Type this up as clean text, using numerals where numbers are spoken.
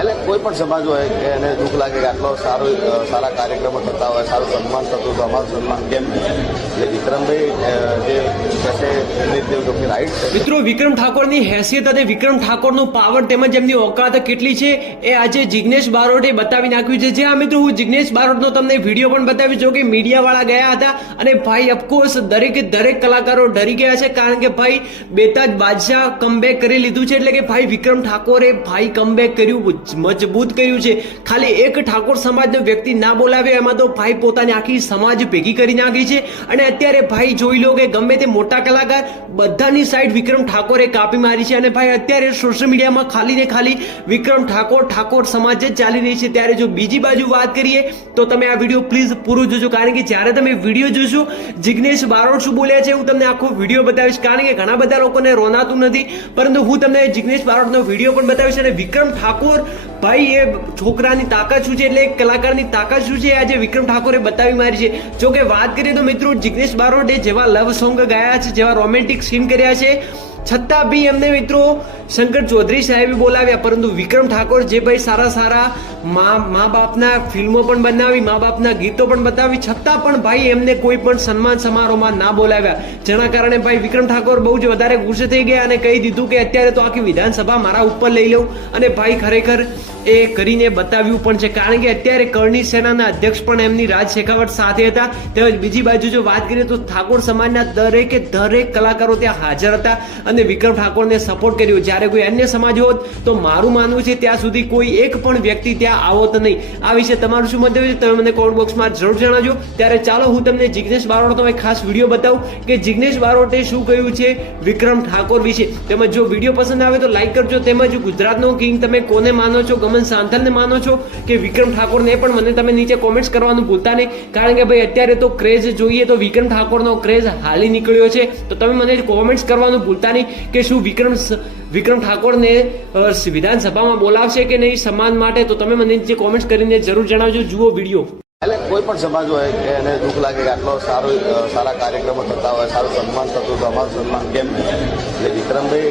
એટલે કોઈ પણ સમાજ હોય કે એને દુઃખ લાગે કે આટલો સારા કાર્યક્રમો થતા હોય, સારું સન્માન થતું તો અમારું સન્માન કેમ નહીં? એટલે વિક્રમભાઈ જે કહેશે એમની રીતે રાઈટ છે. મિત્રો, વિક્રમ ઠાકોરની હેસિયત અને વિક્રમ ઠાકોરનો પાવર તેમજ એમની ઓકાત કેટલી છે એ આજે જિગ્નેશ બારોટે બતાવી નાખ્યું છે. જે આ મિત્રો હું જિગ્નેશ બારોટનો તમને વિડીયો પણ બતાવી છું કે મીડિયાવાળા ગયા હતા અને ભાઈ ઓફકોર્સ દરેક કલાકારો ડરી ગયા છે, કારણ કે ભાઈ બેતાજ બાદશાહ કમબેક કરી લીધું છે. એટલે કે ભાઈ વિક્રમ ઠાકોરે ભાઈ કમબેક કર્યું, મજબૂત કર્યું છે. ખાલી એક ઠાકોર સમાજનો વ્યક્તિ ના બોલાવે એમાં તો ભાઈ પોતાની આખી સમાજ ભેગી કરી નાખી છે. અને અત્યારે ભાઈ જોઈ લો કે ગમે તે મોટા કલાકાર બધાની સાઈડ વિક્રમ ઠાકોરે કાપી મારી છે. અને ભાઈ અત્યારે સોશિયલ મીડિયામાં ખાલી ને ખાલી વિક્રમ ઠાકોર સમાજ જ ચાલી રહી છે. ત્યારે જો બીજી બાજુ વાત કરીએ તો તમે આ વિડીયો પ્લીઝ પૂરો જોજો, કારણ કે જ્યારે તમે વિડીયો જોશો જિગ્નેશ બારોટ શું બોલ્યા છે હું તમને આખો વિડીયો બતાવીશ. કારણ કે ઘણા બધા લોકોને રોનાતું નથી, પરંતુ હું તમને જિગ્નેશ બારોટનો વિડીયો પણ બતાવીશ. અને વિક્રમ ઠાકોર ભાઈ એ છોકરાની તાકાત શું છે, એટલે કલાકારની તાકાત શું છે આજે વિક્રમ ઠાકોરે બતાવી મારી છે. જો કે વાત કરીએ તો મિત્રો જિગ્નેશ બારોટે જેવા લવ સોંગ ગાયા છે, જેવા રોમેન્ટિક સીન કર્યા છે, છતાં બી એમને મિત્રો શંકર ચૌધરી સાહેબે બોલાવ્યા. પરંતુ વિક્રમ ઠાકોર જે ભાઈ સારા મા બાપના ફિલ્મો પણ બનાવી, મા બાપના ગીતો પણ બતાવી, છતાં પણ ભાઈ એમને કોઈ પણ સન્માન સમારોહમાં ના બોલાવ્યા. જેના કારણે ભાઈ વિક્રમ ઠાકોર બહુ જ વધારે ગુસ્સે થઈ ગયા અને કહી દીધું કે અત્યારે તો આખી વિધાનસભા મારા ઉપર લઈ લઉં. અને ભાઈ ખરેખર એ કરીને બતાવ્યું પણ છે, કારણ કે અત્યારે કરણી સેનાના અધ્યક્ષ પણ એમની રાજ શેખાવત સાથે હતા. તેમજ બીજી બાજુ જો વાત કરીએ તો ઠાકોર સમાજના દરેક કલાકારો ત્યાં હાજર હતા અને વિક્રમ ઠાકોરને સપોર્ટ કર્યો. જ્યારે કોઈ અન્ય સમાજ હોત તો મારું માનવું છે ત્યાં સુધી કોઈ એક પણ વ્યક્તિ ત્યાં આવત નહીં. આ વિશે તમારું શું મંતવ્ય છે તમે મને કોમેન્ટ બોક્સમાં જરૂર જણાવજો. ત્યારે ચાલો હું તમને જિગ્નેશ બારોટનો એક ખાસ વિડીયો બતાવું કે જિગ્નેશ બારોટે શું કહ્યું છે વિક્રમ ઠાકોર વિશે. તેમજ જો વિડીયો પસંદ આવે તો લાઈક કરજો. તેમજ ગુજરાતનો કિંગ તમે કોને માનો છો, ગમન સાંથલને માનો છો કે વિક્રમ ઠાકોરને, પણ મને તમે નીચે કોમેન્ટ્સ કરવાનું ભૂલતા નહીં. કારણ કે ભાઈ અત્યારે તો ક્રેઝ જોઈએ તો વિક્રમ ઠાકોરનો ક્રેઝ હાલી નીકળ્યો છે. તો તમે મને કોમેન્ટ્સ કરવાનું ભૂલતા નહીં કે શું વિક્રમ ઠાકોરને વિધાનસભામાં બોલાવશે કે નહીં સન્માન માટે. તો તમે મને નીચે કોમેન્ટ્સ કરીને જરૂર જણાવજો. જુઓ વિડીયો. એટલે કોઈ પણ સમાજ હોય કે એને દુઃખ લાગે કે આટલો સારા કાર્યક્રમો થતા હોય, સારું સન્માન થતું તો અમારું સન્માન કેમ નહીં? એટલે વિક્રમભાઈ